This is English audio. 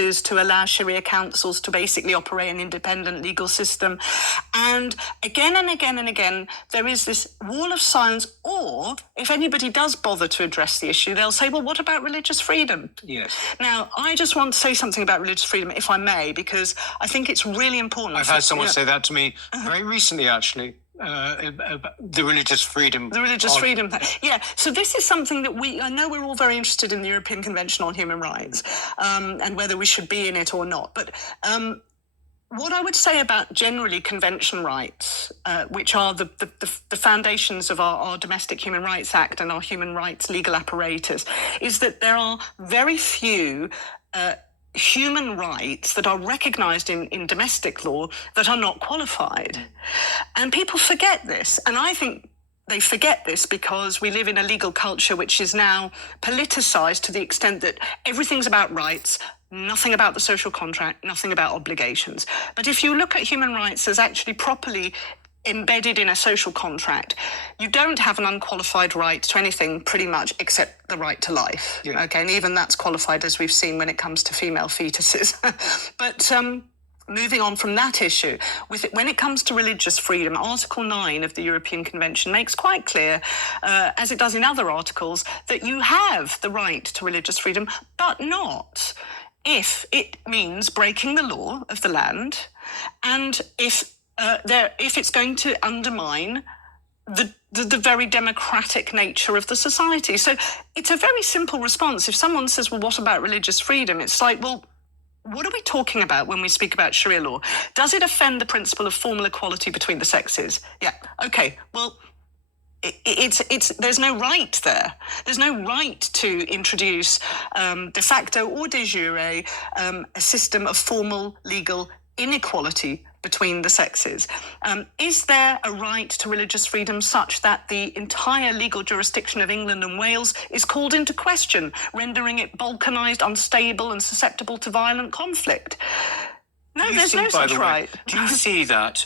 practices to allow Sharia councils to basically operate an independent legal system. And again and again and again, there is this wall of silence, or if anybody does bother to address the issue, they'll say, well, what about religious freedom? Yes. Now, I just want to say something about religious freedom, if I may, because I think it's really important. I've had someone say that to me very recently, actually. The religious freedom. The religious freedom. Yeah. So this is something that I know we're all very interested in the European Convention on Human Rights, and whether we should be in it or not. But what I would say about generally convention rights, which are the foundations of our Domestic Human Rights Act and our human rights legal apparatus, is that there are very few human rights that are recognised in domestic law that are not qualified. And people forget this. And I think they forget this because we live in a legal culture which is now politicised to the extent that everything's about rights, nothing about the social contract, nothing about obligations. But if you look at human rights as actually properly embedded in a social contract, you don't have an unqualified right to anything pretty much except the right to life. Yeah. Okay, and even that's qualified, as we've seen, when it comes to female fetuses. But moving on from that issue, when it comes to religious freedom, Article 9 of the European Convention makes quite clear, as it does in other articles, that you have the right to religious freedom, but not if it means breaking the law of the land, and if it's going to undermine the very democratic nature of the society. So it's a very simple response. If someone says, well, what about religious freedom? It's like, well, what are we talking about when we speak about Sharia law? Does it offend the principle of formal equality between the sexes? Yeah, okay, well, there's no right there. There's no right to introduce de facto or de jure a system of formal legal inequality between the sexes. Is there a right to religious freedom such that the entire legal jurisdiction of England and Wales is called into question, rendering it balkanised, unstable and susceptible to violent conflict? No, there's no such right. Do you see that